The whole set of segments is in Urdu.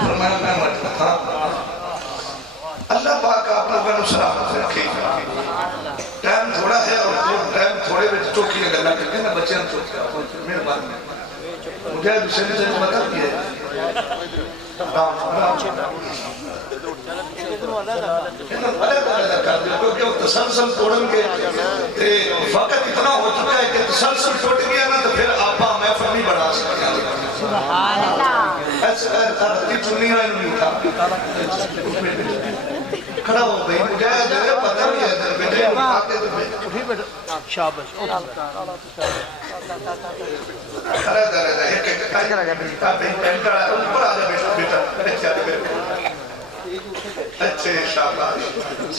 فرمایا میں مجھتا تھا اللہ پاک آپ لوگوں نے سلامت رکھے ٹائم تھوڑا ہے اور ٹائم تھوڑے بچ چوکی ہے گلہ کرتے ہیں نا بچے ہم چوکے ہیں میرے بات میں مجھے دوسرے نے سے بتا دیا ہے کیونکہ وہ تسلسل توڑن کے وقت اتنا ہو چکا ہے کہ تسلسل ٹوٹ گیا نا تو پھر آپا میں فرمی بڑھا سکتے ہیں سبحان اللہ ایسا رتی چنی ہے نہیں اٹھا کھڑا ہو گئی مجھے پتہ بھی ہے در بیٹے آکے تو اٹھی بیٹا شابش ارے در ایک ایک پینکڑا اوپر آ جا بیٹا بیٹا اچھے شاباش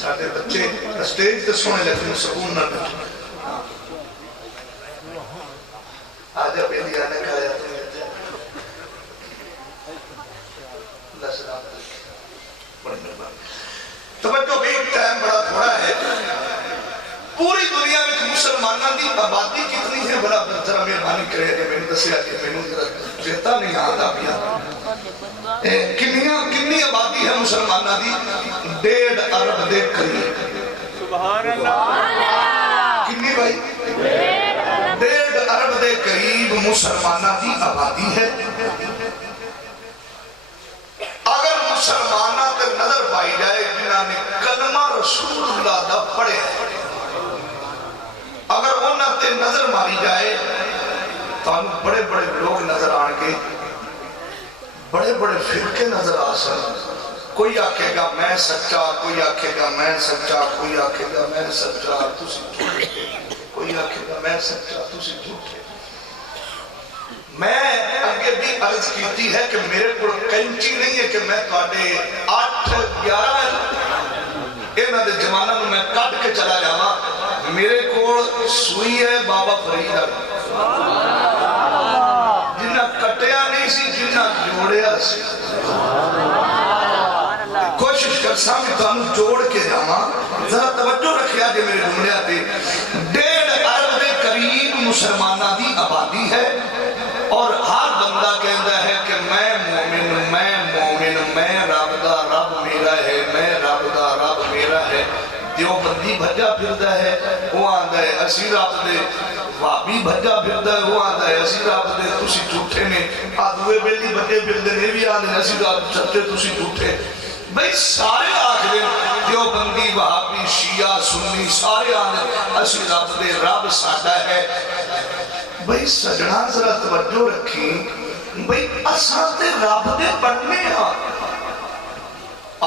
ساتھے بچے اسٹیج تے سونے لیکن سکون نہ بیٹھے آجا پہلی آنے کھایا اللہ سلام توجہ بھی ٹائم بڑا تھوڑا ہے پوری دنیا میں مسلمانہ دی آبادی کتنی ہے بڑا ذرا مہربانی کرے کہ میں نے دسیا کہ میں نے چہتا نہیں آتا پیا کنی آبادی ہے مسلمانہ دی 1.5 ارب دے قریب سبحان اللہ کنی بھائی 1.5 ارب دے قریب مسلمانہ دی آبادی ہے اگر مسلمانہ تے نظر پائی جائے جنہاں نے کلمہ رسول اللہ دا پڑھے اگر انہاں تے نظر ماری جائے تو ہم بڑے بڑے لوگ نظر آنگے بڑے بڑے فرقے نظر آسن کوئی آکھے گا میں سچا کوئی آکھے گا میں سچا کوئی آکھے گا میں سچا تسی جھوٹے کوئی آکھے گا میں سچا تسی جھوٹے میں آگے بھی عرض کیتی ہے کہ میرے کو کینچی نہیں ہے کہ میں توڑے 8-11 اینا دے جمانہ میں میں کٹ کے چلا جاما میرے کو سوئی ہے بابا فرید جنہ کٹیا نہیں سی جنہ جوڑیا سی کوشش کر سامی تانو جوڑ کے جاما ذرا توجہ رکھیا جے میرے ڈھونڈیا تے 1.5 ارب دے قریب مسلمانہ دی آبادی ہے اور ہر بندہ کہتا ہے کہ میں رب دا رب میرا ہے میں رب دا رب میرا ہے دیوبندی بھجا پھردا ہے وہ آندا ہے اسی رب دے وابی بھجا پھردا ہے وہ آندا ہے اسی رب دے تسی جھوٹے نے آدوے بیلی بھجے پھردے نے بھی آندے اسی رب سچے تسی جھوٹے بھئی سارے آخر دیوبندی وہابی شیعہ سنی سارے آندے اسی رب دے رب ساڈا ہے بھئی سجنہ ذرا توجہ رکھیں بھئی اساں تے رب دے پڑھنے ہاں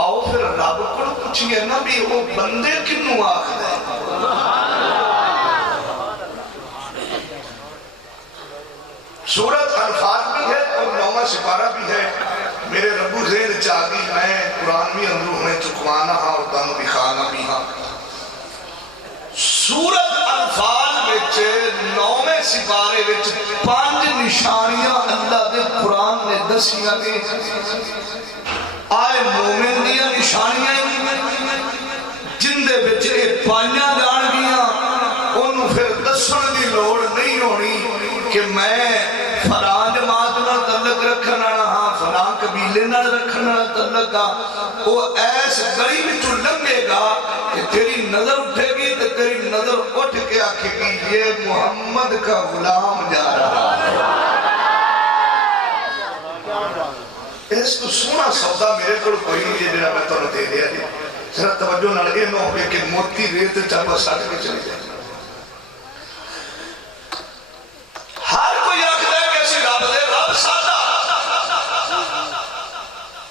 آؤ پھر رب کو پوچھئے نا بھی وہ بندے کنوں آخر ہے سورت انفال بھی ہے اور 9واں سپارہ بھی ہے میرے ربو زین چاہتی میں قرآن بھی اندروں میں چکوانا ہاں اور دانو بھی خانہ بھی ہاں سورت انفال وچ 9ویں سپارے وچ 5 نشانیاں اللہ دے قرآن نے دسیاں نے آئے مومن دیا نشانیاں جن دے وچ ایک پانیاں جان گیا انہوں پھر دسن دی لوڑ نہیں ہونی کہ میں فلان جماعت نہ تعلق رکھنا ہاں فلان قبیلے نہ رکھنا تعلق وہ ایس گلی میں جو لنگے گا کہ تیری نظر اٹھے گی تو تیری نظر اٹھ کے آکھے گی یہ محمد کا غلام جا رہا ہے اس کو سونا سودا میرے کو کوئی نہیں جنہا میں تو دے دیا جی ذرا توجہ نہ لگے نہ ہوئے کہ موتی ریت چاپا ساٹھ کے چلی جائے ہر کوئی آکھتا ہے کہ اسی رب دے رب ساٹھا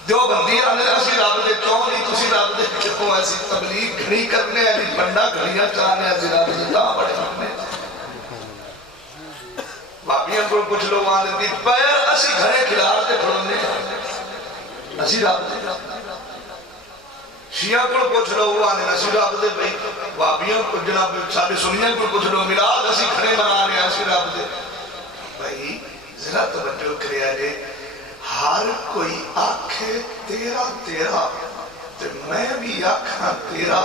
دیو بندی آنے اسی رب دے کیوں نہیں تسی رب دے کیوں ایسی تبلیغ گھنی کرنے ایسی بندہ گھنیاں چاہنے ایسی رب دے کہاں بڑے ہمیں بابیاں کو کچھ لوگ آنے دی پیر اسی گھنے کھلار دے کھڑونے اسی رب دے شیعہ کو کچھ لوگ آنے اسی رب دے بابیاں کو جناب ساڑھے سنیاں کو کچھ لوگ ملاد اسی گھنے بنانے اسی رب دے بھائی ذرا توجہ کریا جے ہر کوئی آنکھے تیرا تیرا تے میں بھی آنکھاں تیرا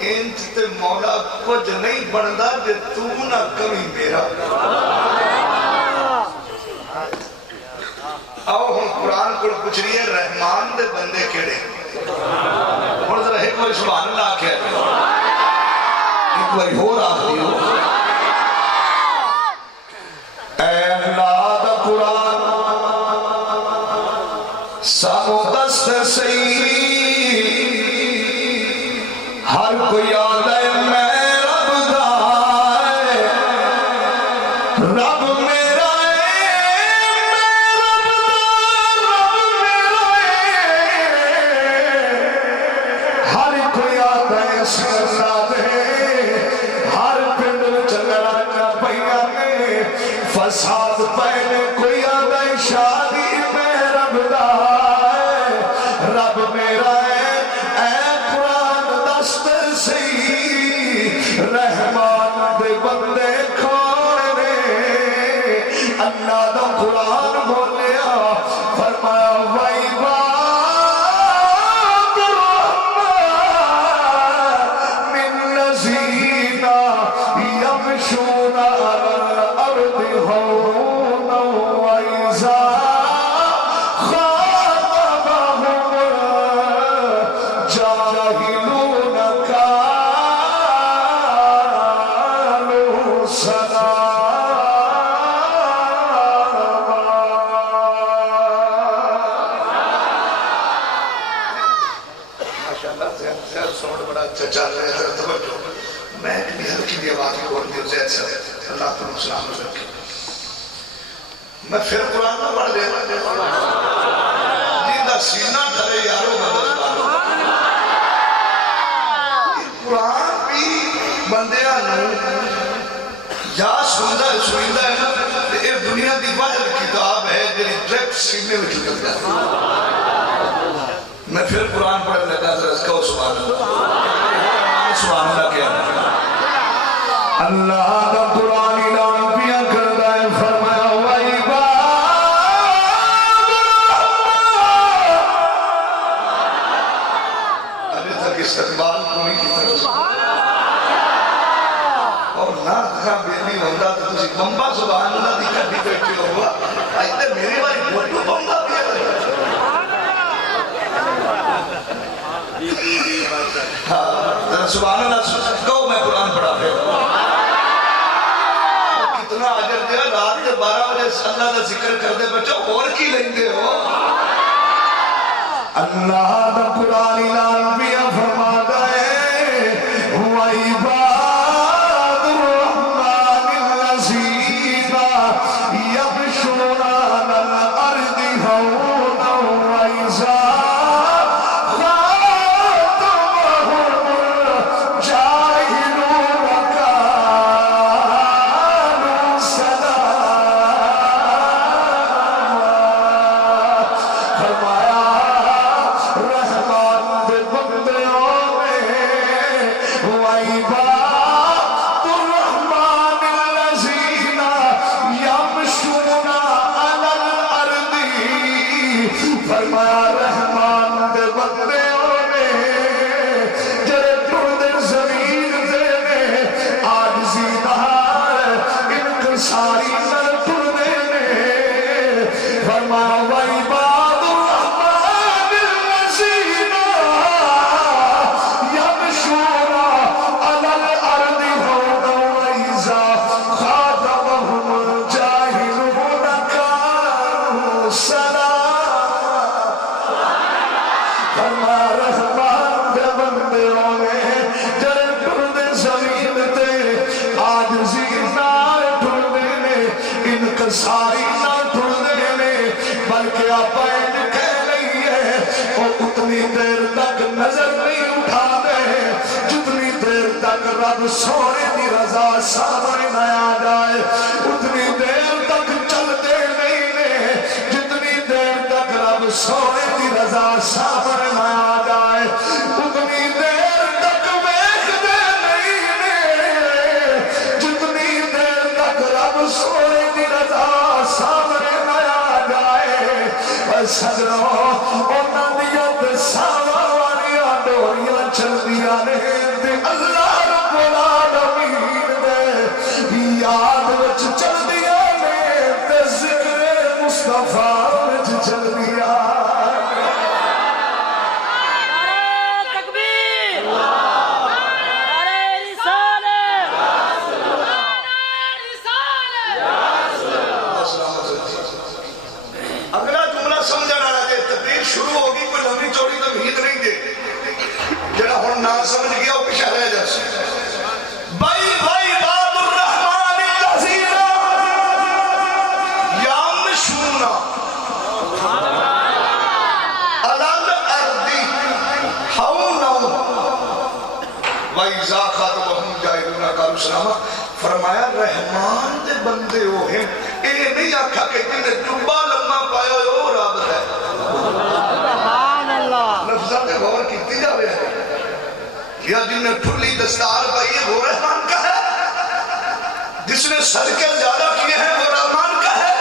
انت تے مولا کچھ نہیں بندہ جے تو نہ کمی میرا آؤ ہم قرآن کو پوچھ رہی ہے رحمان دے بندے کیڑے اور ذرا ایک بار سبحان اللہ کہہ دیں ایک بار ہو رہا دیو اے اللہ دا قرآن سانو دست سئی ہر کوئی آدھے میں رب دا ہے رب میرا ہے میں رب دا رب میرا ہے ہر کوئی آدھے سننا دے ہر پنڈ چلنا پہیا نے فساد پہنے کوئی آدھے شادی میں رب دا ہے رب میرا ہے اے قرآن دست سی رحمان دے بندے کھوڑے اللہ دا قرآن بولیا فرمایا وَعِبَادُ الرَّحْمَنِ الَّذِينَ يَمْشُونَ عَلَى الْأَرْضِ هَوْنًا وَإِذَا خَاطَبَهُمُ الْجَاهِلُونَ قَالُوا سَلَامًا ماشاءاللہ زیادہ ساؤنڈ بڑا اچھا چل رہا ہے توجہ میں ایک ہلکی دی آواز کی اور دیو زید سے اللہ تعالیٰ سلام رکھے میں پھر قرآن میں پڑھ دے جیدہ سینہ ڈھرے یارو مدد بارو قرآن بھی بندیاں نو یا سندہ ہے نا یہ دنیا دی واحد کتاب ہے جنہی ڈریکٹ سینے میں چکل جاتا میں پھر قرآن پڑھ لیتا ذرا اس کہو سبحان اللہ سبحان اللہ کیا اللہ دا قرآن اعلان پیا کردہ ہے فرمایا وَعِبَادُ الرَّحْمَنِ ابھی تک استقبال کو نہیں کی طرف اور نہ تھا بیلی ہوندہ تو تسی بمبا سبحان اللہ دی کٹی بیٹھے ہوا آئیتے میری باری بہت بمبا پیا کرتا سبحان اللہ کہو میں قرآن پڑھا پھر کتنا عجب دیا رات کے 12 بجے اللہ دا ذکر کر دے بچو اور کی لیندے ہو اللہ دا قرآن اعلان پیا فرما دے وَعِبَادُ الرَّحْمَنِ الَّذِينَ يَمْشُونَ عَلَى الْأَرْضِ هَوْنًا وَإِذَا ساری نہ ٹھل دینے بلکہ آپ ایک کہہ لئیے وہ اتنی دیر تک نظر نہیں اٹھا دے جتنی دیر تک رب سونے دی رضا سامنے نہ آ جائے اتنی دیر تک چل دے نہیں لے جتنی دیر تک رب سونے دی رضا سامنے نہ آ جائے اتنی دیر تک ویکھ دے نہیں لے جتنی دیر تک رب سونے دی رضا سامنے نہ آ جائے سجنوں اونا دیا تے ساوا والیاں ڈوریاں چل دیا نے تے اللہ رب العالمین دے یاد وچ چل دیا نے تے ذکر مصطفیٰ وَإِذَا خَاطَبَهُمْ الْجَاهِلُونَ قَالُوا سَلَامًا فرمایا رحمان دے بندے وہ ہیں اے نہیں آکھا کہ جن نے جبہ لمبا پایا ہوئے وہ رب ہے سبحان اللہ لفظہ تے غور کیتی جاوے ہیں یا جن نے ٹھلی دستار پائی ہے وہ رحمان کا ہے جس نے صدقے زیادہ کیے ہیں وہ رحمان کا ہے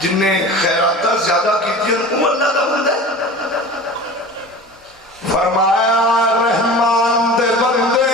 جن نے خیراتہ زیادہ کی تھی وہ اللہ کا بندہ ہے فرمایا رحمان دے بندے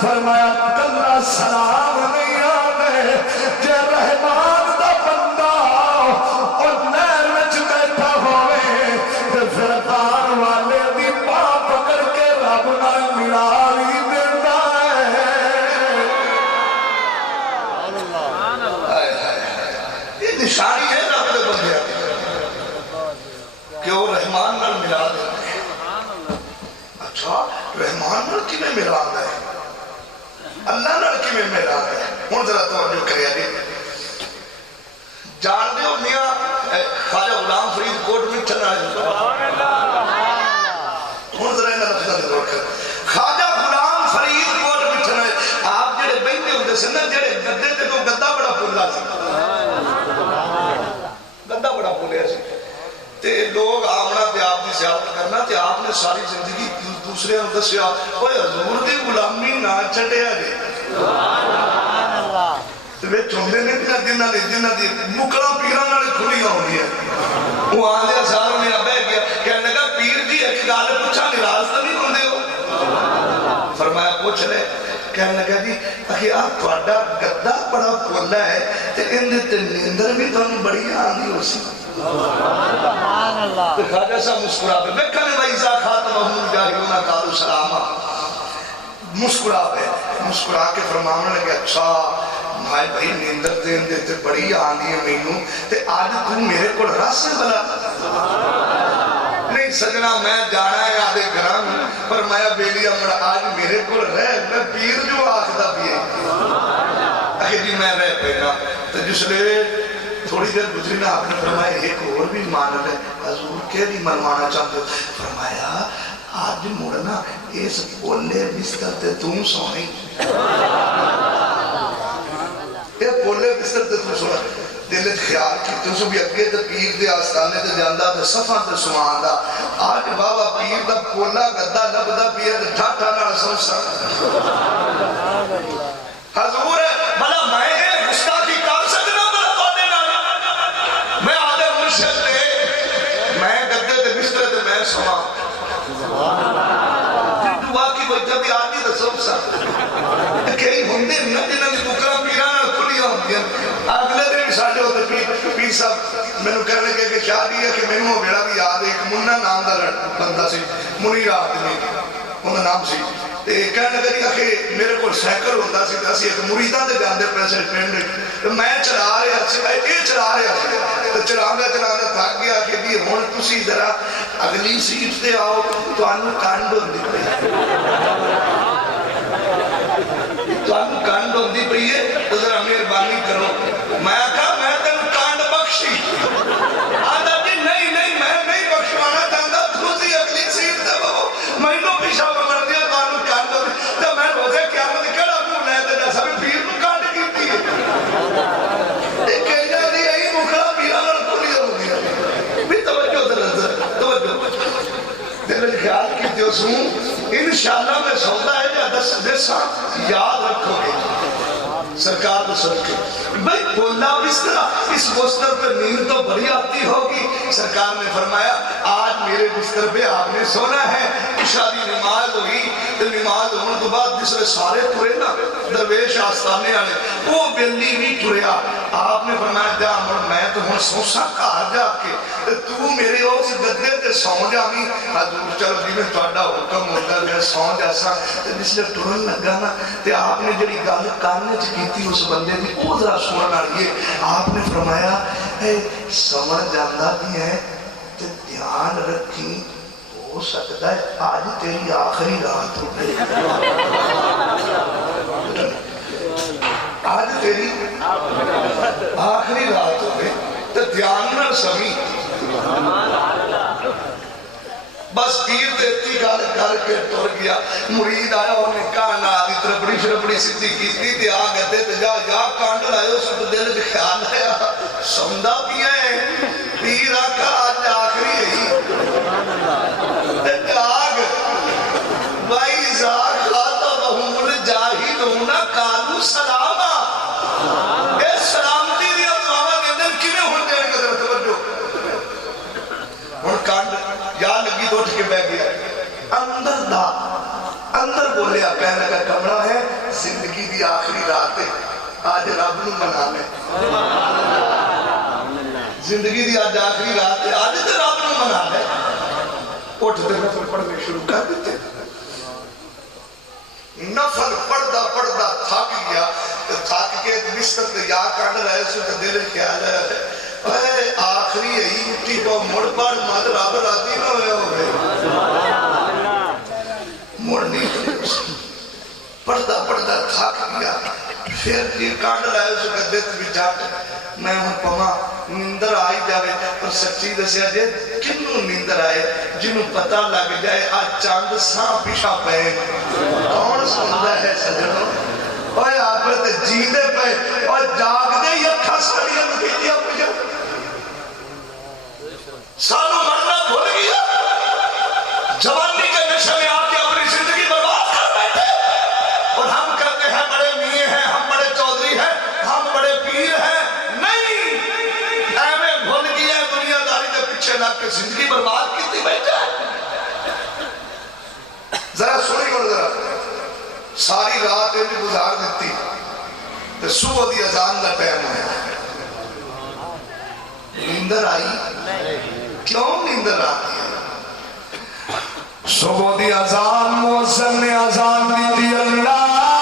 فرمایا کلا سلام نہیں آنے جے رحمان دا بندہ اور نہر وچ بیٹھا ہوئے تے فرقان والے دی پاں پکڑ کے رب نال ملا ہی دیتا ہے یہ نشانی ہے رب دے بندے کہ وہ رحمان نال ملا دیتے ہیں اچھا رحمان نال کی میں ملا ہے اللہ لڑکی میں میرا ہے ہون ذرا توجہ کریا دی جان دے ہو میاں خواجہ غلام فرید کوٹ میں چل رہا ہے ہون ذرا انہا لفظہ دے روڑ کر خواجہ غلام فرید کوٹ میں چل رہا ہے آپ جڑے بیٹھے ہوتے سے نا جڑے گدے تے تو گدہ بڑا پھولا سی گدہ بڑا پھولیا سی تے لوگ آمنا تے آپ دی زیارت کرنا تے آپ نے ساری زندگی دوسرے ہم دسیا اوہ حضور دی غلامی نہ چڑھیا گئے تو وہ چوندے نے جنہ دی مکڑا پیران نالے کھلی ہوئی ہے وہ آن دیا ساروں نے ابے گیا کہنے لگا پیر جی ایک گالے پوچھا نراز تو نہیں ہوندے ہو فرمایا پوچھ لے کہنے لگا جی اکھے آپ توڑا گدہ بڑا پولا ہے تے اندے تے نیندر بھی تو بڑی آندھی ہو سی تو خواجہ صاحب مسکرا پہ میں کہنے وَإِذَا خَاطَبَهُمُ الْجَاهِلُونَ قَالُوا سَلَامًا مسکرا پہ مسکرا کے فرمانے لگے اچھا بھائی بھائی نیندر دین دیتے بڑی آندھی ہے مینوں تے آج تو میرے کو رس بلا نہیں سجنا میں جانا ہے آدھے گرام پر میں بیلی امڑا آج میرے کو رہ میں پیر جو آخدہ بھی ہے اکھے جی میں رہ پینا تو جس لئے تھوڑی دیر گزری نا آپ نے فرمایا ایک اور بھی مانل ہے حضور کے بھی منوانا چاہتے ہو فرمایا آج مڑنا اس پولے بستر تے تم سوئی یہ پولے بستر تے تم سوئی دلت خیال کی تو سو بھی اگے تے پیر دے آستانے تے جاندہ تے صفحہ تے سمان دا آج بابا پیر دا پولا گدہ لبدہ پیر تے ٹھاٹھا نہ سوچا حضور بلا میں گستاخی کر سکنا بلا کونے نہ میں آدھے مرشد دے میں گدے تے بستر تے میں سوا دعا کی وجہ بھی آدھی تے سوچا کئی ہوندے نہ جنہاں دی بکرا پیرانا کھلی ہوندی اگلے دن ساڑھے ہوتے پیر صاحب میں نے کہنے کے کہ شادی ہے کہ میں نے میرا بھی یاد ہے ایک منہ نام دا بندہ سی منیر آدمی انہا نام سی کہنے لگا جی کہ میرے کو سیکل ہوندہ سی اسی ایک مریدہ دے جاندے پیسے پینڈے میں چلا رہا سی یہ چلا رہا سی تو چلاندہ تھک گیا کہ بھی ہون تسی ذرا اگلی سیٹ دے آؤ تو آنو کانڈ ہوندی پئی تو آنو کانڈ ہوندی پئی ہے تو ذرا مہربانی کرو میں کہا میں تن کانڈ بخشی آدھا جی نہیں میں نہیں بخشوانا چاہتا دوسری اگلی سیٹ دے بابو مہینوں پیشہ پکڑ دیا تو آنو کانڈ ہوندی جو سوں انشاءاللہ میں سودا ہے یا دس دیسا یاد رکھو گے سرکار نے سن کے بھئی بولا بستر اس بستر پہ نیند تو بڑی آتی ہوگی سرکار نے فرمایا آج میرے بستر پہ آپ نے سونا ہے شادی نماز ہوئی تو نماز ہونے کے بعد جسے سارے ٹرے نا درویش آستانے آنے وہ بیلی بھی ٹریا آپ نے فرمایا جا میں تو ہوں سوسا کہا جا کے تو میرے اس گدے تے سو جا بھی حضور چلو جی میں تھوڑا حکم ہوتا ہے سو جاسا جس لئے ٹرن لگا نا تے آپ نے جڑی گل کرنے چکی تھی اس بندے دی وہ ذرا سننا رہیے آپ نے فرمایا سمجھ جاندہ بھی ہے تے دھیان رکھی ہو سکتا ہے آج تیری آخری رات ہو گئی آج تیری آخری رات ہو گئی تو دھیان نہ سمی بس پیر دیتی کر کے ٹر گیا مرید آیا اور نے کہا نا آدھی ترپڑی شرپڑی سدھی کیتی تے آ گئے تے جا کانڈ لائے اس کو دل بھی خیال آیا سمدہ بھی ہے پیر آقا آج آخری ہے جاگ بھائی زاگ خاتمہم الجاہدون قالوا سلاما اے سلامتی دی دعا دے دن کیویں ہن دین قدر توجہ ہن کانڈ یا لگی تو اٹھ کے بیٹھ گیا اندر بولیا کہنے کا کمرہ ہے زندگی دی آخری رات ہے آج رب نو منا لے زندگی دی آج آخری رات ہے آج تے رب نو منا لے اٹھ دے نفل پڑھنے شروع کر دیتے نفل پڑھدا تھک گیا تھک کے بستر تے یا کڈ رہے سو تے دل خیال ہے اے آخری ہی اٹھی تو مڑ پڑ مت رب راضی نہ ہوئے ہوئے مڑ نہیں پڑھدا تھک گیا پھر یہ کڈ رہے سو تے دت بھی جٹ میں ہوں پما نیندر آئی جاوے پر سچی دسیا جے کنوں نیندر آئے جنوں پتہ لگ جائے آج چاند ساں پیشا پہ کون سندا ہے سجنوں اوے آپ تے جیندے پے اور جاگ دے یا کھسڑیاں نکیلیا پجا سانو مرنا بھول گیا جوانی کے نشے میں آپ کے اپنی زندگی برباد کر بیٹھے اور ہم کہتے ہیں بڑے میاں ہیں ہم بڑے چودھری ہیں ہم بڑے پیر ہیں لگ کے زندگی برباد کی تھی بیٹھا ذرا سنی کر ذرا ساری رات یہ بھی گزار دیتی تو صبح دی اذان کا ٹائم ہے نیندر آئی کیوں نیندر آتی ہے صبح دی اذان مؤذن نے اذان دی اللہ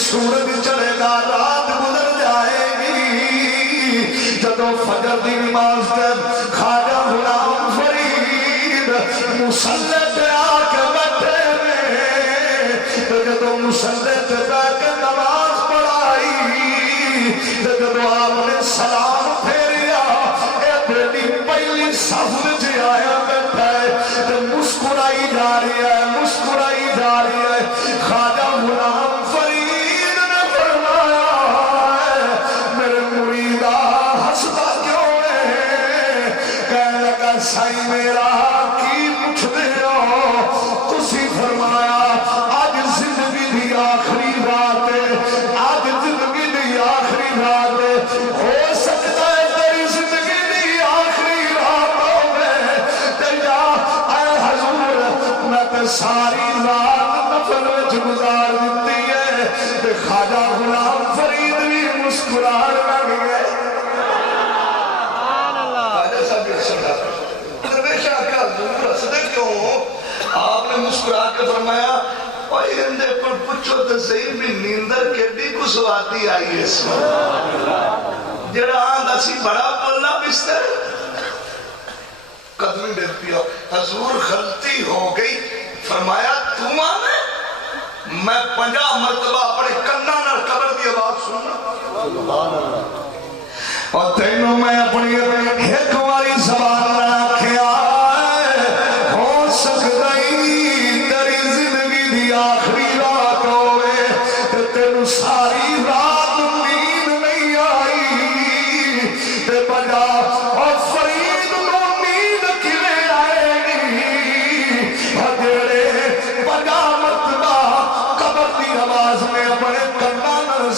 سورج چلے گا رات گزر جائے گی جدو فجر دی نماز تب خواجہ غلام فرید مصلی پہ آ کے بیٹھے میں جدو مصلی پہ بیٹھ کے نماز پڑھائی جدو آپ نے سلام پھیریا اے بیٹی پہلی صف وچ آیا بیٹھا ہے مسکرائی جا رہی ہے مسکرائی جا رہی ہے خواجہ غلام سائی میرا کی پوچھ دے ہو تسی فرمایا آج زندگی دی آخری رات ہے آج زندگی دی آخری رات ہے ہو سکتا ہے تیری زندگی دی آخری رات ہو گئے تیجا اے حضور میں تے ساری رات نفل وچ گزار دیتی ہے تے خواجہ غلام فرید بھی مسکران لگ گئے آپ نے مسکرا کے فرمایا اور اندے پر پچھو تو صحیح بھی نیندر کیڑی کو سواتی آئی ہے اس میں جڑا آندہ سی بڑا پلہ بستر قدمی ڈر پیا حضور غلطی ہو گئی فرمایا تم آنے میں 50 مرتبہ اپنے کنہ نر قبر دی آواز سننا اور تینوں میں اپنی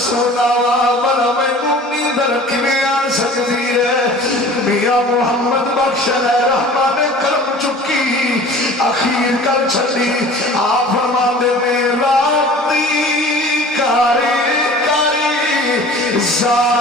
سونا بلا میں نیندر کیویں آ سکتی ہے میاں محمد بخش رحمان کرم چکی اخیر کر چھڈی آپ فرماندے نے راتی کاری کاری زاری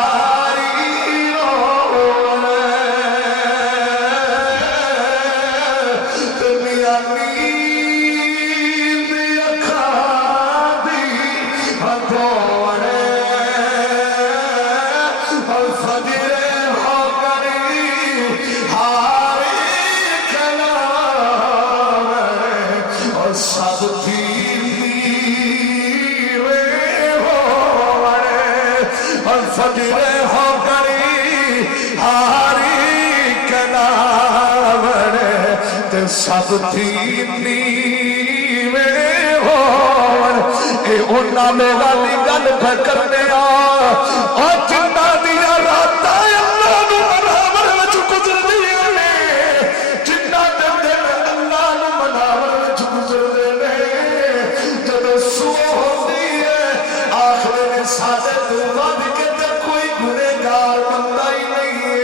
فجر ہو کری ہاری کلاور تے سب تھی نیوے ہون اے انہاں لوگاں دی گل پہ کرنے اور جنہ دیا راتا اللہ نو مناور وچ گزر دیا نے جنہ دن اللہ نو مناور وچ گزر دے نے جب صبح ہوتی ہے آخر میں سادے تو ود کے گنہگار بندہ ہی نہیں ہے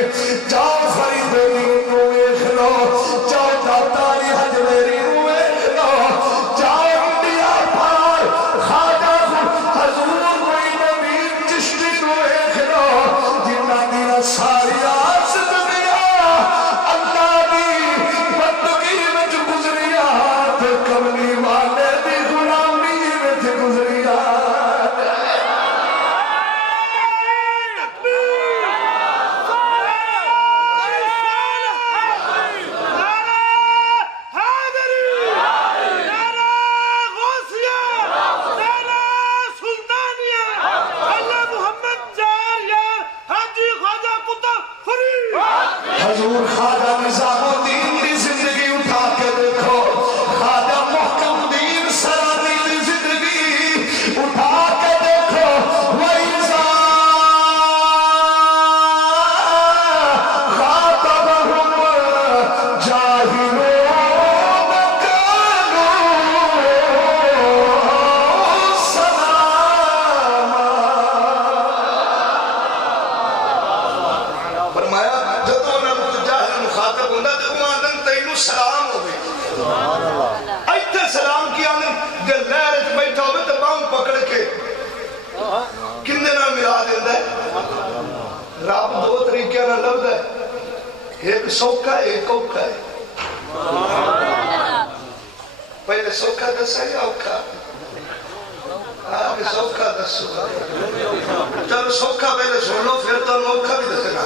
جاؤ فریدی نو ویکھ لو جاؤ داتاری حجویری نو ویکھ لو جاؤ انڈیا پار خواجہ حضور کوئی نبی چشتی نو ویکھ لو جنہ دیا ساری آس دنیا اللہ دی بندگی وچ گزریا تے کملی والے دی غلامی وچ گزریا حضور خواجہ نظام الدین دی زندگی اٹھا کے دیکھو خواجہ محکم دین سرانی دی زندگی اٹھا کے دیکھو وَإِذَا خَاطَبَهُمُ الْجَاهِلُونَ قَالُوا سَلَامًا فرمایا سلام ہو گئی ایتھے سلام کیا نے جے لہر وچ بیٹھا ہوے تے باہوں پکڑ کے کنے نال ملا دیندا ہے رب دو طریقے نال لبدا ہے ایک سوکھا ایک اوکھا ہے پہلے سوکھا دسا یا اوکھا آگے سوکھا دسو چلو سوکھا پہلے سن لو پھر تو اوکھا بھی دسنا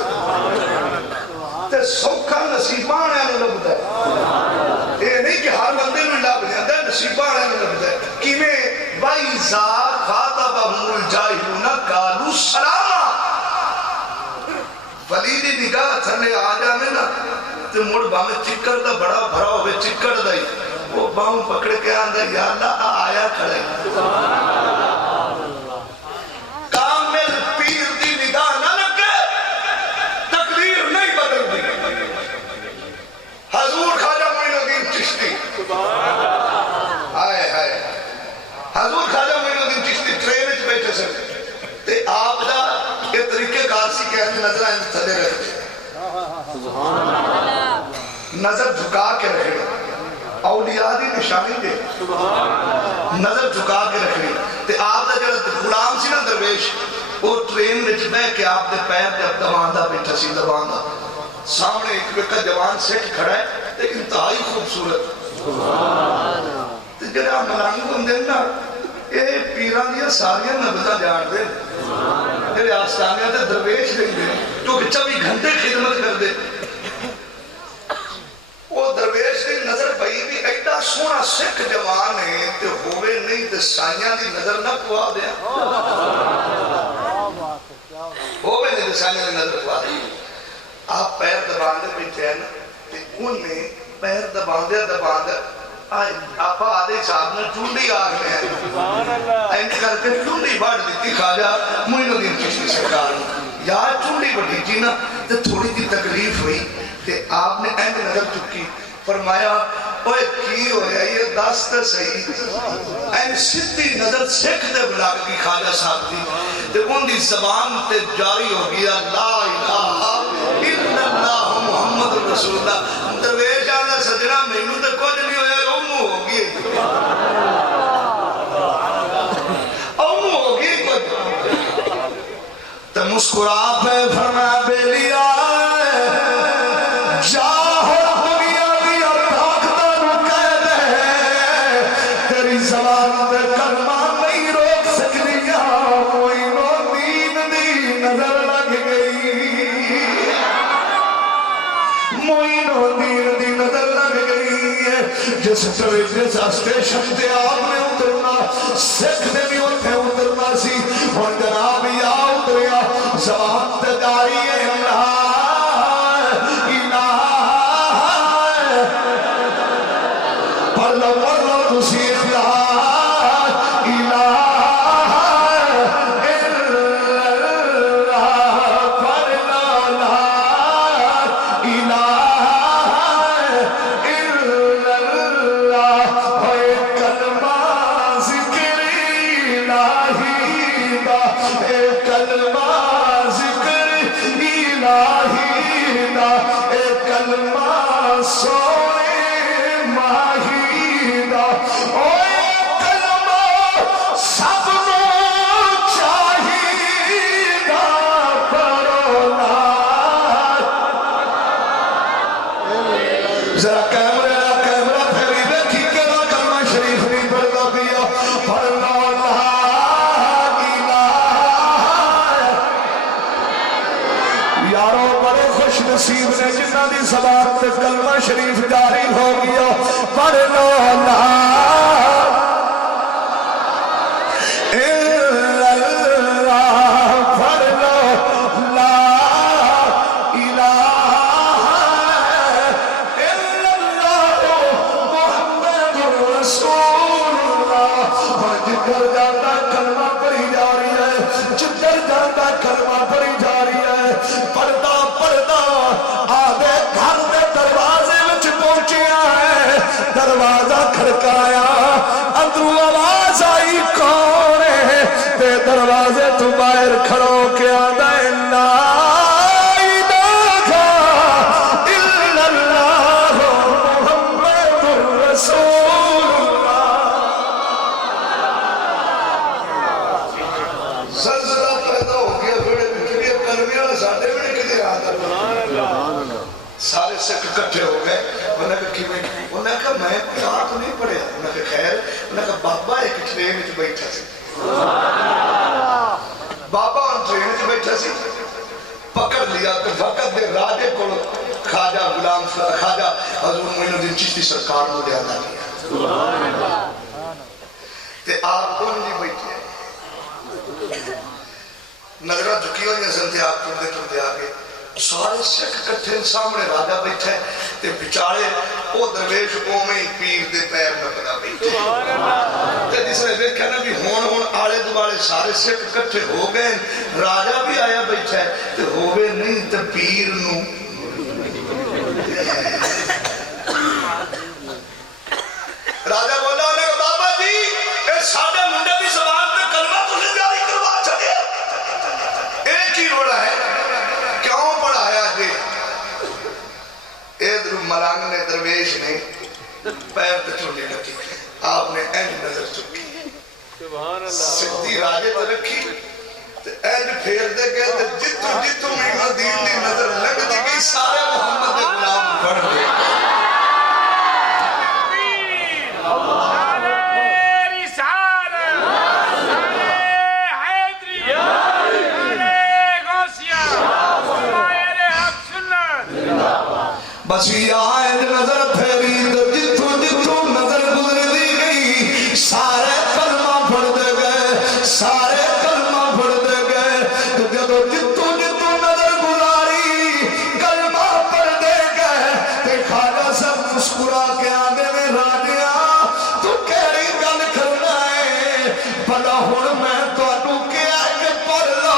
تے سوکھا نصیبان ہے لبدا ہے یہ نہیں کہ ہر بندے میں لب جاتا ہے نصیبان ہے لبدا ہے کیویں وَإِذَا خَاطَبَهُمُ الْجَاهِلُونَ قَالُوا سَلَامًا ولی دی نگاہ تھلے آ جاوے نا تے مڑ باویں چکڑ دا بڑا بھرا ہوے چکڑ دا ہی وہ باہوں پکڑ کے آندا یا اللہ آیا کھڑے کامل پیر دی نگاہ نہ لگے تقدیر نہیں بدلتی حضور خواجہ معین الدین چشتی آئے آئے حضور خواجہ معین الدین چشتی ٹرین وچ بیٹھے سن تے آپ دا یہ طریقے کار سی کہ نظر آئیں تھلے رکھتے نظر جھکا کے رکھے اولیاء دی نشانی دے نظر جھکا کے رکھنی تے آپ دا جڑا غلام سی نا درویش وہ ٹرین وچ بیٹھ کے آپ دے پیر تے دباندا بیٹھا سی دباندا سامنے ایک وقت جوان سیٹ کھڑا ہے تے انتہائی خوبصورت تے جڑا ملنگ ہوندے نا یہ پیران دیا ساریاں نبضاں جان دے جڑے آستانیاں تے درویش دے جو 24 گھنٹے خدمت کر دے وہ درویش دی نظر بھئی بھی ایڈا سونا سکھ جوان ہے تے ہوئے نہیں تے سائیاں دی نظر نہ پوا دیا ہوئے نہیں تے سائیاں دی نظر پوا دیا آپ پیر دباندے بیٹھے ہیں نا تے انہیں پیر دباندے آپ آدھے صاحب نے چونڈی آگ میں ہے اینڈ کر کے چونڈی بڑھ دیتی خواجہ معین الدین چشتی سرکار یا چونڈی بڑھی جی نا تے تھوڑی سی تکلیف ہوئی کہ آپ نے اینڈ نظر چکی فرمایا اوے کی ہویا یہ دس تے صحیح این سدھی نظر سکھ دے بلا کی خواجہ صاحب دی تے ان دی زبان تے جاری ہو گیا لا الہ الا اللہ محمد رسول اللہ درویش آدھا سجنا مینوں تے کچھ نہیں ہویا اومو ہو گئی اومو ہو گئی کچھ تے مسکرا پہ فرمایا بیلیا جس اسٹیشن تے آپ نے اترنا سکھ نے بھی اتنے اترنا سی اور جناب یا اتریا زبان تے داری ہے پر لو تسی نصیب نے جنہ دی زبان تے کلمہ شریف جاری ہو گیا پڑھ لو لا الا اللہ پڑھ لو لا الہ الا اللہ محمد رسول اللہ اور جدھر جاتا کلمہ پڑھی جا رہی ہے جدھر جاتا کلمہ پڑھی جا رہی ہے پڑھتا آدھے گھر دے دروازے وچ پہنچیا ہے دروازہ کھڑکایا اندروں آواز آئی کون ہے تے دروازے تو باہر کھڑو کے آدھا لا الہ الا اللہ محمد رسول اللہ زلزلہ پیدا ہو گیا بڑے بکریہ کلمیاں ساڑھے بڑے کدھے آدھا سارے سکھ کٹھے ہو گئے انہوں نے کہا میں پاک نہیں پڑھیا انہوں نے کہا خیر انہوں نے کہا بابا ایک ٹرین میں بیٹھا سی بابا ان ٹرین میں بیٹھا سی پکڑ لیا تو وقت دے راجے کو خواجہ غلام خواجہ حضور معین الدین چشتی سرکار کو لے آنا لیا تے آپ کون جی بیٹھے نظرہ جھکی ہوئی نظر تھے آپ تردے آگے سارے سکھ کٹھے سامنے راجہ بیٹھے تے بچارے او درویش قومی پیر دے پیر میں بنا بیٹھے تے جس نے دیکھا نا بھی ہون آلے دوبارے سارے سکھ کٹھے ہو گئے راجہ بھی آیا بیٹھے تے ہوئے نہیں تے پیر نو راجہ بولا انہیں کہ بابا جی اے ساڑھے منڈے بھی زبان تے کلمہ تو نہیں جاری کروا چاہیے ایک ہی روڑا ہے کیوں پڑھایا جی ادھر ملنگ نے درویش نے پیر پہ چھوڑنے لگی آپ نے اینڈ نظر چکی سدھی راجے تو رکھی اینڈ پھیر دے گئے جتو میں دین دی نظر لگ دی گئی سارے محمد غلام بڑھ گئے بس یہ آئے نظر پھیری جتو نظر گزر دی گئی سارے کلمہ پڑھ دے گئے سارے کلمہ پڑھ دے گئے تو جتو نظر گزاری کلمہ پڑھ دے گئے تے خواجہ سب مسکرا کے آدھے میں راجیا تو کہڑی گل کرنا ہے بھلا ہن میں تو اڈو کے آئے پڑھ لو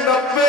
90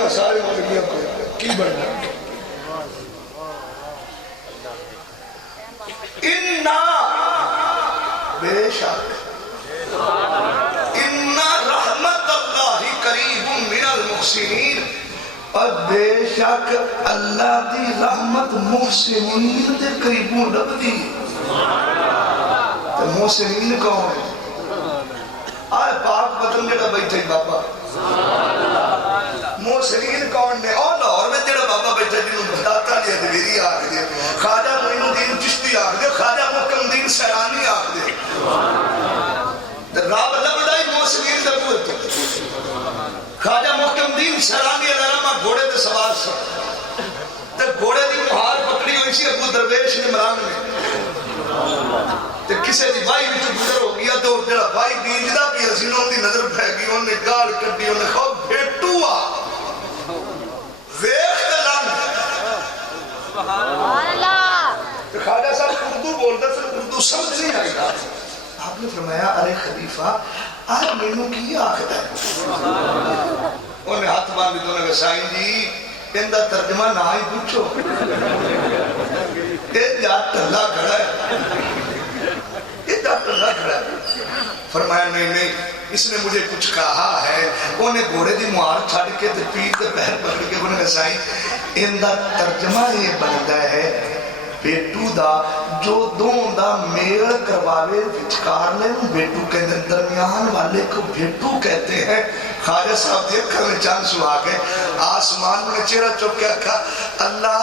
نہ سارے مولویوں کو کی بڑھنا اننا بے شک اننا رحمت اللہ قریب من المحسنین اور بے شک اللہ دی رحمت محسنین دے قریبوں لب دی تو محسنین کون ہے آئے پاک بدن جڑا بیٹھے بابا محسنین کون نے اور لاہور میں جڑا بابا بیٹھے جنہوں داتا دیا دویری آکھ دیا خواجہ معین الدین چشتی آکھ دیا خواجہ محکم الدین سیرانی آکھ دیا راب لبدائی محسنین ضرورت ہے خواجہ محکم الدین سیرانی علامہ گھوڑے دے سوار سے تے گھوڑے دی مہار پکڑی ہوئی سی ابو درویش عمران میں تے کسے دی بائی وچ گزر ہو گیا تو جڑا بائی بیجدا پی اسینوں دی نظر پہ گئی انہوں نے گال کٹی انہوں نے خوب بھیٹو آ ویخ دلان سبحان اللہ تو خواجہ صاحب اردو بولتا سے اردو سمجھ نہیں آئی تھا آپ نے فرمایا ارے خلیفہ آج مینوں کی آخر ہے انہوں نے ہاتھ باندھ دی انہوں نے سائن جی اندہ ترجمہ نہ ہی پوچھو یہ جات اللہ کھڑا ہے یہ جات اللہ کھڑا ہے فرمایا نہیں اس نے مجھے کچھ کہا ہے انہیں گھوڑے دی مہار چھڑ کے تے پیر تے پہر پکڑ کے انہوں نے سائن اندہ ترجمہ یہ بنتا ہے بیٹو دا جو دون دا میل کرواوے وچکار لے بیٹو کے درمیان والے کو بیٹو کہتے ہیں خواجہ صاحب دیکھا میں چاند سوا کے آسمان میں چہرہ چوک کے کہا اللہ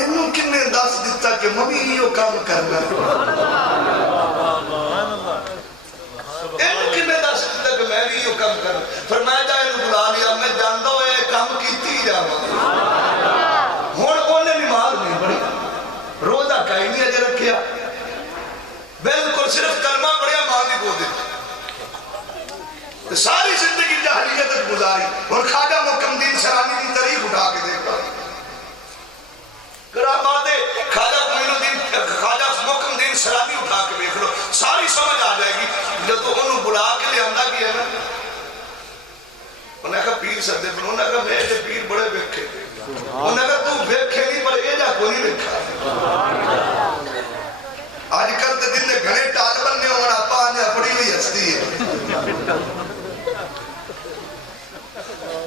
انہوں کنے داس دیتا کہ مبی یہ کام کرنا انہوں کنے داس دیتا کہ میں بھی یہ کام کرنا فرمایا جائے انہوں بلا لیا میں جاندہ ہوئے کام کیتی جاؤں ہون انہیں نماز نہیں پڑی روزہ کہیں نہیں اجر رکھیا بالکل صرف کلمہ پڑھیا ماں کو دے ساری زندگی جاہلیت گزاری اور خواجہ محکم الدین سیرانی کی تاریخ اٹھا کے دیکھا کرامات خواجہ محکم الدین سیرانی اٹھا کے دیکھ لو ساری سمجھ آ جائے گی جب تو انہوں بلا کے لئے آندہ کیا نا انہوں نے کہا پیر سردے پر انہوں نے کہا میرے پیر بڑے بیکھے انہوں نے کہا تو بیکھے نہیں پر یہ جا کوئی بیکھا آج کل تے دن نے گھنے ٹال بننے ہوگا آپ آنے اپنی ہوئی ہستی ہے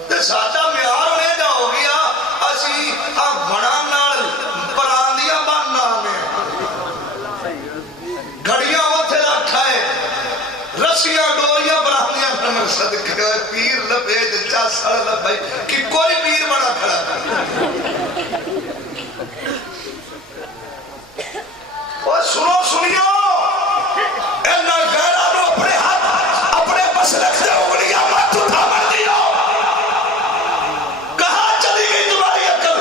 تے ساتھا میار ہونے جا ہو گیا اسی بڑا نال پراندیاں باننا ہمیں گھڑیاں ہوتے رکھا ہے رسیاں ڈوریاں پراندیاں نمر صدقہ ہے پیر لبے جچا سڑ لبائی کہ کوئی پیر بڑا کھڑا اور سنو سنیو اینا غیرانو اپنے ہاتھ اپنے بس رکھ دے اگلیاں مت اٹھا مر دیو کہاں چلی گئی تمہاری عقل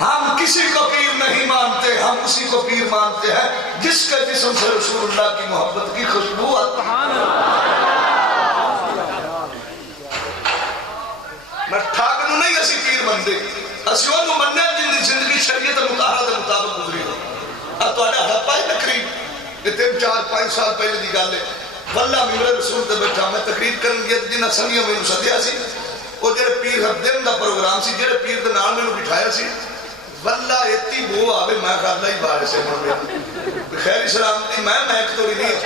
ہم کسی کو پیر نہیں مانتے ہم اسی کو پیر مانتے ہیں جس کے جسم سے رسول اللہ کی محبت کی خوشبو میں ٹھاک نو نہیں اسی پیر بندے اسی وہ مننے جن زندگی شریعت مطالعہ دے مطابق گزری ہو اب تو آنے ہڑپا ہی تقریب یہ 3-4-5 سال پہلے دی گالے واللہ ممبر رسول دے بیٹھا میں تقریب کرن گیا جنہ سنگیوں میں سدیا سی وہ جڑے پیر ہر دن دا پروگرام سی جڑے پیر دے نال میں بٹھایا سی واللہ اتی وہ آوے میں کہا ہی بارے سے مر گیا خیر اسلام دی میں ایک توڑی نہیں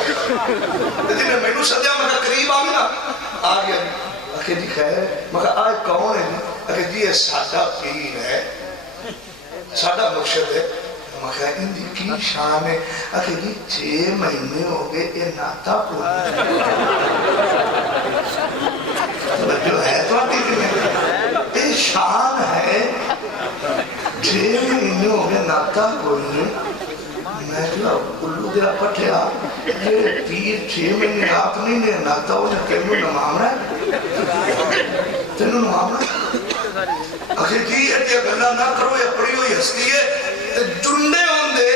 جنہیں میں نو سدیا میں کہا قریب آوے نا آ گیا کہ جی خیر میں کہا آئے کون ہے کہ جی یہ سادہ پیر ہے سادہ مرشد ہے میں کہا ان دی کی شان ہے کہ جی 6 مہینے ہو گئے یہ ناتا پوری جو ہے تو آتی کہ یہ شان ہے 6 مہینے ہو گئے ناتا پوری میں کہا کلو دیا پٹھیا یہ پیر 6 مہینے آپ نہیں لے ناتا انہیں کہنو نمام رہا ہے تینو نمام رہا ہے اکھے جی یہ جی گلہ نہ کرو یہ پڑی ہوئی ہستی ہے جنڈے ہوں دے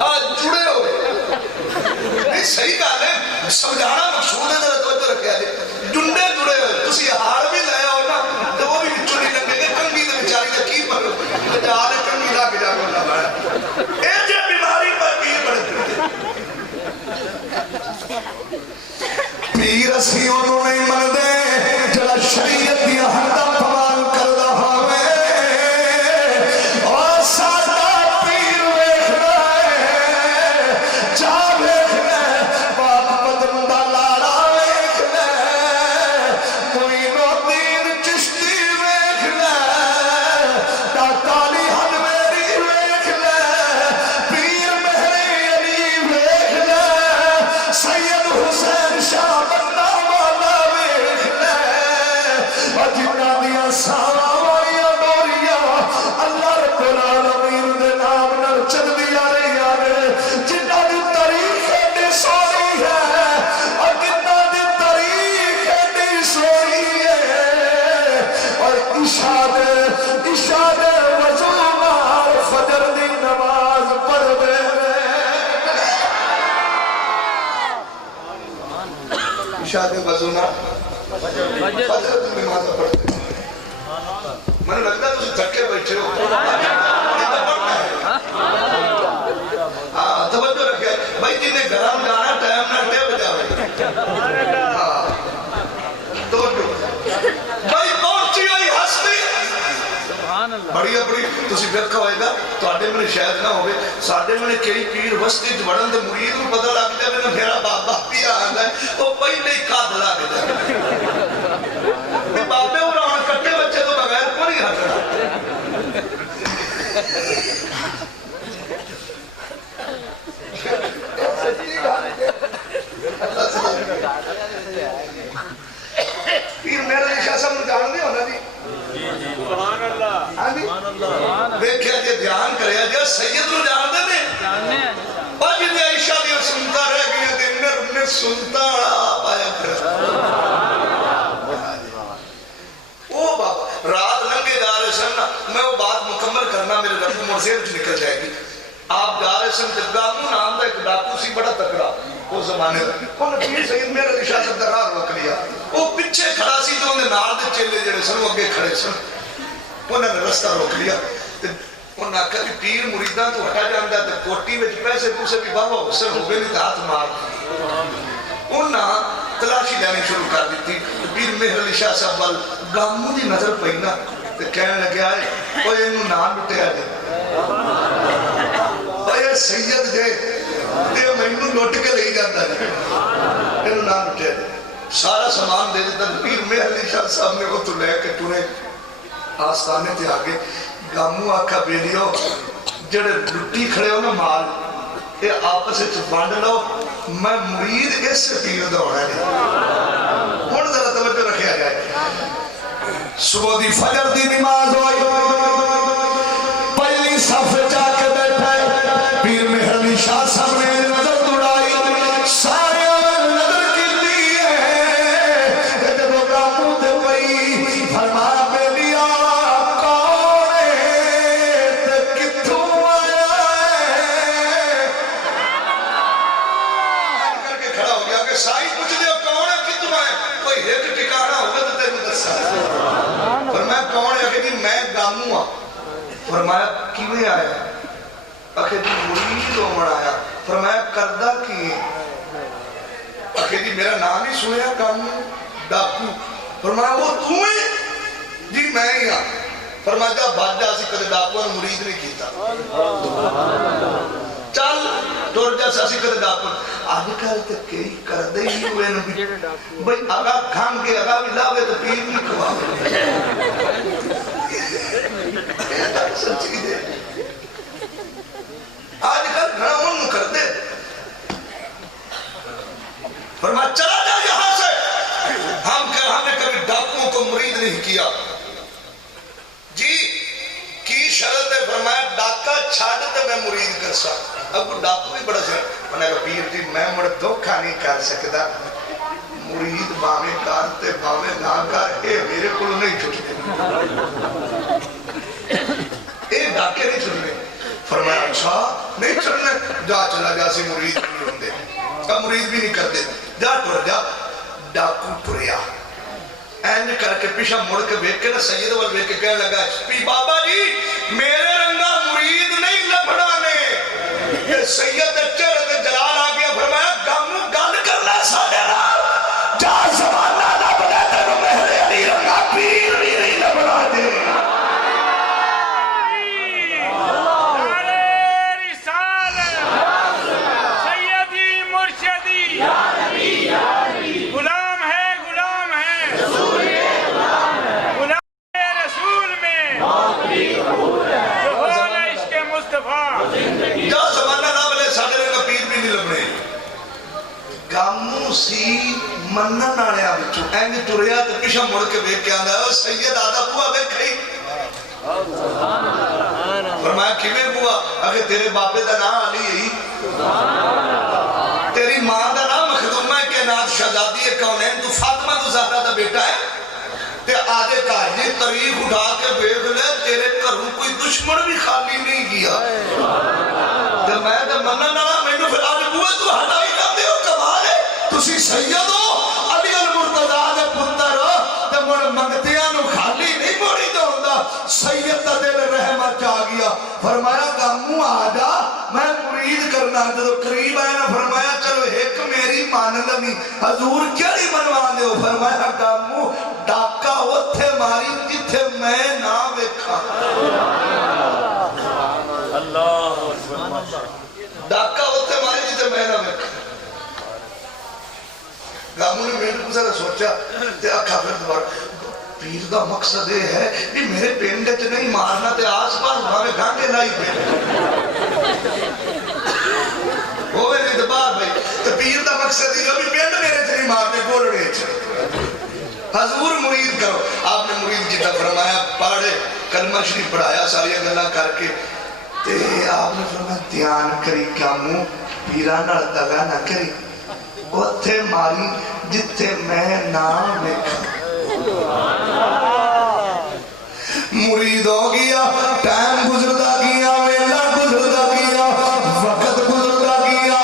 آج جڑے ہوئے نہیں صحیح کہا ہے سمجھانا مقصود ہے ذرا توجہ رکھے آجے جنڈے جڑے ہوئے تسی ہار بھی لیا ہو نا تو وہ بھی بچوں نہیں لگے گے کنگی دے بچاری دے کی پر جہارے کنگی لا کے جا کر اللہ بڑھا اے جے بیماری پر پیر بڑھتے پیر اسی انہوں نہیں من دے جڑا شریف فجر دی نماز پڑھتے میں لگتا ہے تسی تھکے بیٹھے ہو ہاں توجہ رکھے بھائی جنہیں گرم جانا ٹائم نہ ٹے بجاوے توجہ بھائی پہنچی ہوئی ہستی بڑی بڑی تسی ویکھا ہوئے گا تواڈے میں شاید نہ ہوئے ساڈے میں کئی پیر وسطی وڑن تے مرید نوں پتہ لگ جائے میں میرا بابا بھی آندا ہے وہ پہلے ہی کھاد لگ جائے بابے اور کٹے بچے تو بغیر کو نہیں ہٹنا پیر میرا شاہ صاحب نے جان دیا ہونا جی سبحان اللہ دیکھیا جی دھیان کریا جی سید نو جان دے نے اور جی عائشہ دی سنتا رہ گئی تے انہیں سنتا پایا کر وہ بابا رات لنگے جا رہے سن میں وہ بات مکمل کرنا میرے رب مرزے وچ نکل جائے گی آپ جا رہے سن جگامو نام دا ایک ڈاکو سی بڑا تکڑا اس زمانے دا انہوں نے پیر سید میرے علی شاہ صاحب دا راہ روک لیا وہ پیچھے کھڑا سی تو انہیں نال دے چیلے جڑے سن وہ اگے کھڑے سن انہوں نے رستہ روک لیا انہوں نے کہا کہ پیر مریداں تو ہٹا جاندا تے کوٹی وچ پیسے پوسے بھی بابا حسن ہو گئے نہیں ہاتھ مار انہوں نے تلاشی لینی شروع کر دیتی پیر میرے علی شاہ صاحب وال گامو دی نظر پئی نا تے کہنے لگا ہے اوے انہوں نام لٹیا جے اوے سید جے تے مینوں لٹ کے لے جاندا ہے انہوں نام لٹیا جے سارا سامان دے دیتا پیر میرے علی شاہ صاحب نے وہ تو لے کے ٹرے آستانے تے آگے گامو آکھا بیلیو جڑے لٹی کھڑے ہو نا مال یہ آپس وچ ونڈ لو میں مرید اس پیر دا ہونا نہیں ہن ذرا توجہ رکھیا جائے صبح دی فجر دی نماز ہوئی پہلی صف جا کے بیٹھے پیر میرے علی شاہ صاحب نے نظر دوڑائی سارے نظر کی ہے جب گامو تے پئی فرمایا بیلیا کون ہے تے کتھوں آیا ہے کر کے کھڑا ہو گیا کہ سائی پوچھ دے کون ہے کتھوں آیا کوئی ایک ٹھکانہ ہوگا تو تینوں دسا فرمایا کون ہے کہ میں گامو ہاں فرمایا کیویں آیا آخر جی مرید ہومن آیا فرمایا کردہ کی آخر جی میرا نام ہی سنیا گامو ڈاکو فرمایا وہ تو ہے جی میں ہی ہاں فرمایا جا بھاج جا سی کدے ڈاکو نے مرید نہیں کیتا چل ٹر جا سی کدے ڈاکو آج کل تے کئی کردے ہی ہوئے نبی بھئی اگا کھان کے اگا بھی لاوے تو پیر نہیں کھواوے سچی دے آج کل گھڑا ان کر دے فرمایا چلا جا یہاں سے ہم نے کبھی ڈاکووں کو مرید نہیں کیا جی کی شرط ہے فرمایا ڈاکہ چھاڑ تے میں مرید کر سکتا اب ڈاکو بھی بڑا سر میں نے کہا پیر جی میں مڑ دھوکھا نہیں کر سکتا مرید باویں کارتے باویں نہ کر اے میرے کو نہیں چھوٹے اے ڈاکے نہیں چھوٹنے فرمایا اچھا نہیں چھوٹنے جا چلا جا سی مرید بھی ہوندے اب مرید بھی نہیں کر دے جا ٹر جا ڈاکو ٹریا اینڈ کر کے پیشہ مڑ کے بیٹھ کے نا سید وال بیٹھ کے کہنے لگا پی بابا جی میرے رنگا مرید نہیں لبڑانے یہ سید چہرے تے جلال آ گیا فرمایا گامو گل کر لے ساڈے نال جا زمانہ نہ بنے تینوں میرے علی رنگا پیر بھی نہیں لبڑا دے گامو سی منن آنے آبچو اینگی ٹوریا تو پیشہ مڑ کے بیٹھ کے آندھا ہے سید آدھا بوا بیکھائی فرمایا کیویں بوا اگر تیرے باپے دا نام علی ہے تیری ماں دا نام مخدومہ کائنات شہزادی کونین تو فاطمہ تو زہرا دا بیٹا ہے تے آدھے کہا یہ تاریخ اٹھا کے بیٹھ لے تیرے گھروں کوئی دشمن بھی خالی نہیں کیا تے میں تے منن آنا میں نے پھر آج بوا تو ہٹائی جاتے ہو کمال ہے تسی سید ہو علی المرتضیٰ دے پتر جب قریب آیا نا فرمایا چلو ایک میری مان لگی حضور کیڑی منوا دے ہو فرمایا کامو ڈاکا اتھے ماری جتھے میں نہ ویکھا ڈاکا اتھے ماری جتھے میں نہ ویکھا گامو نے میرے کو سارا سوچا تے اکھا پھر دوبارہ پیر دا مقصد یہ ہے کہ میرے پینڈے چ نہیں مارنا تے آس پاس بھاوے گھانٹے لائی پہ ہوئے نہیں دبار بھائی تو پیر دا مقصد یہ بھی پینڈ میرے چ نہیں مارنے بولنے چ حضور مرید کرو آپ نے مرید جیتا فرمایا پڑھے کلمہ شریف پڑھایا ساری گلاں کر کے تے آپ نے فرمایا دھیان کری کامو پیرا نال دگا نہ کری اتھے ماری جتھے میں نام ویکھا مرید ہو گیا ٹائم گزرتا گیا ویلا گزرتا گیا وقت گزرتا گیا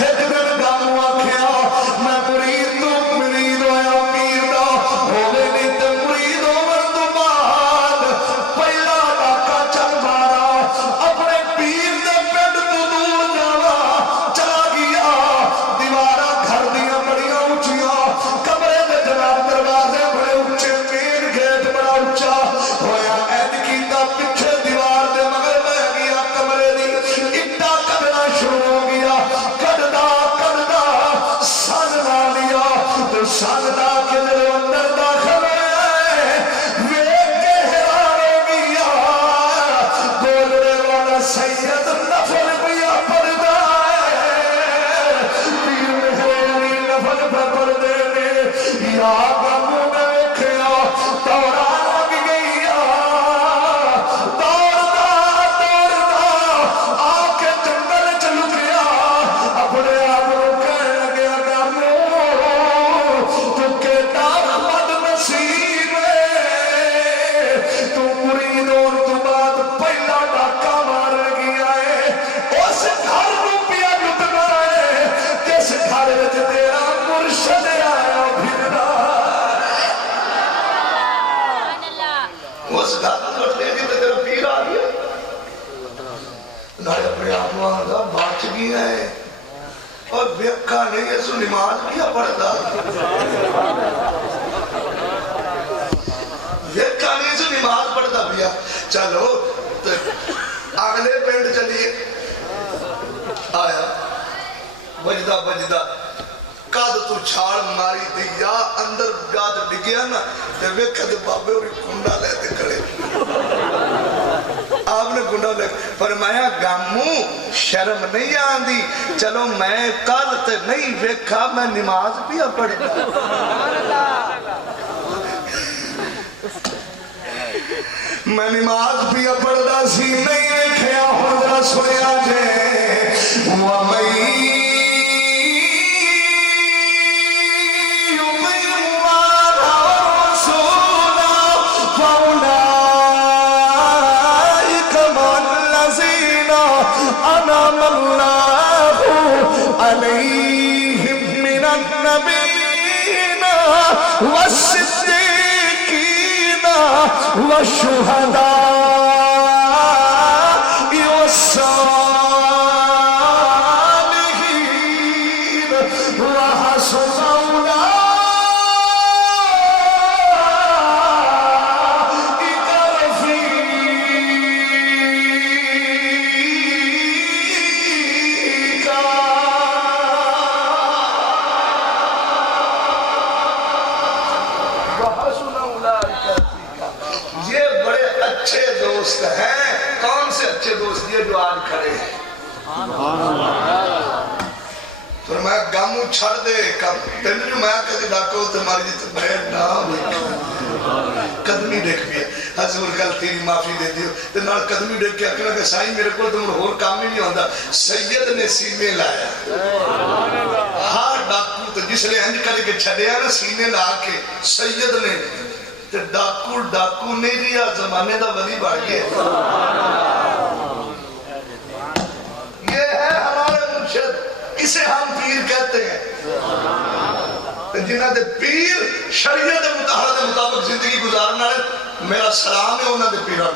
ایک دن گامو آکھیا میں مرید تو مرید ہویا پیر دا ہوگے نہیں تے مرید ہومن تو بعد پہلا ڈاکا چل مارا اپنے پیر دے پنڈ تو دور جانا چلا گیا دیوارہ گھر دیا بڑیاں اونچیاں کمرے میں جناب دروازے بڑے اونچے مین گیٹ بڑا اونچا ہویا اینڈ کیتا پیچھے دیوار دے مگر بہ گیا کمرے دی اٹا کڈنا شروع ہو گیا کڈدا سن لا لیا تو سن لا کے جب اندر داخل ہوئے ویکھ کے حیران ہو گیا بولنے والا سید نفل پیا پڑھدا ہے پیر مہربانی نفل پہ پڑھدے نے یا گامو نے ویکھیا توڑا لگ گیا دوڑدا آ کے جنگل چ لکیا اپنے آپ کو کہنے لگیا گامو تو کیڑا بد نصیب ہے تو مرید اور تو بعد پہلا ڈاکا مار گیا ہے اس گھر کو پیا لٹنا ہے کس گھر وچ تیرا مرشد آیا پھردا اس گھر کو لٹنے دی تے تیرا پیر آ گیا نالے اپنے آپ کو آگا بچ گیا ہے اور ویکھا نہیں ہے سو نماز کیا پڑھتا ویکھا نہیں سو نماز پڑھتا پیا چلو اگلے پینڈ چلیے آیا بجدہ بجدہ کد تو چھاڑ ماری تھی یا اندر گاد ڈگیا نا تے ویکھا تے بابے ہوری کنڈا لیتے کھڑے آپ نے کنڈا لے فرمایا گامو شرم نہیں آندی چلو میں کل تے نہیں ویکھا میں نماز پیا پڑھتا میں نماز پیا پڑھتا سی نہیں ویکھیا ہن ذرا سنیا جے وَمَن أنعم الله عليهم من النبيين والصديقين والشهداء والصالحين وحسن ہیں کون سے اچھے دوست یہ جو آج کھڑے ہیں فرمایا گامو چھڑ دے تین جو میں کہتے ڈاکو تمہاری جیتے میں نام قدمی دیکھ بھی ہے حضور کل تیری معافی دے دیو تے نال قدمی دیکھ کے اکنا کہ سائی میرے کو تم اور کام ہی نہیں ہوندہ سید نے سینے لایا ہر ڈاکو تو جس نے انج کرے کہ چھڑے آنا سینے لا کے سید نے تے ڈاکو نہیں ریا زمانے دا ولی بڑھ گئے یہ ہے ہمارے مرشد اسے ہم پیر کہتے ہیں جنہاں دے پیر شریعت متحرہ دے مطابق زندگی گزارنا ہے میرا سلام ہے انہاں دے پیران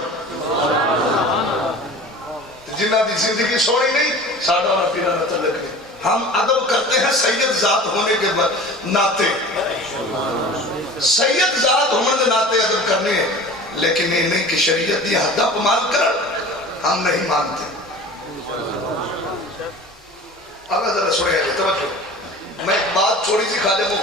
جنہ دی زندگی سونی نہیں ساڑھا اور پیرا نہ تلک نہیں. ہم ادب کرتے ہیں سید ذات ہونے کے ناتے, سید ذات ہونے کے ناتے ادب کرنے ہیں, لیکن یہ نہیں کہ شریعت دی حدہ پمال کر ہم نہیں مانتے. اللہ ذرا سنے توجہ, میں ایک بات چھوڑی سی خادم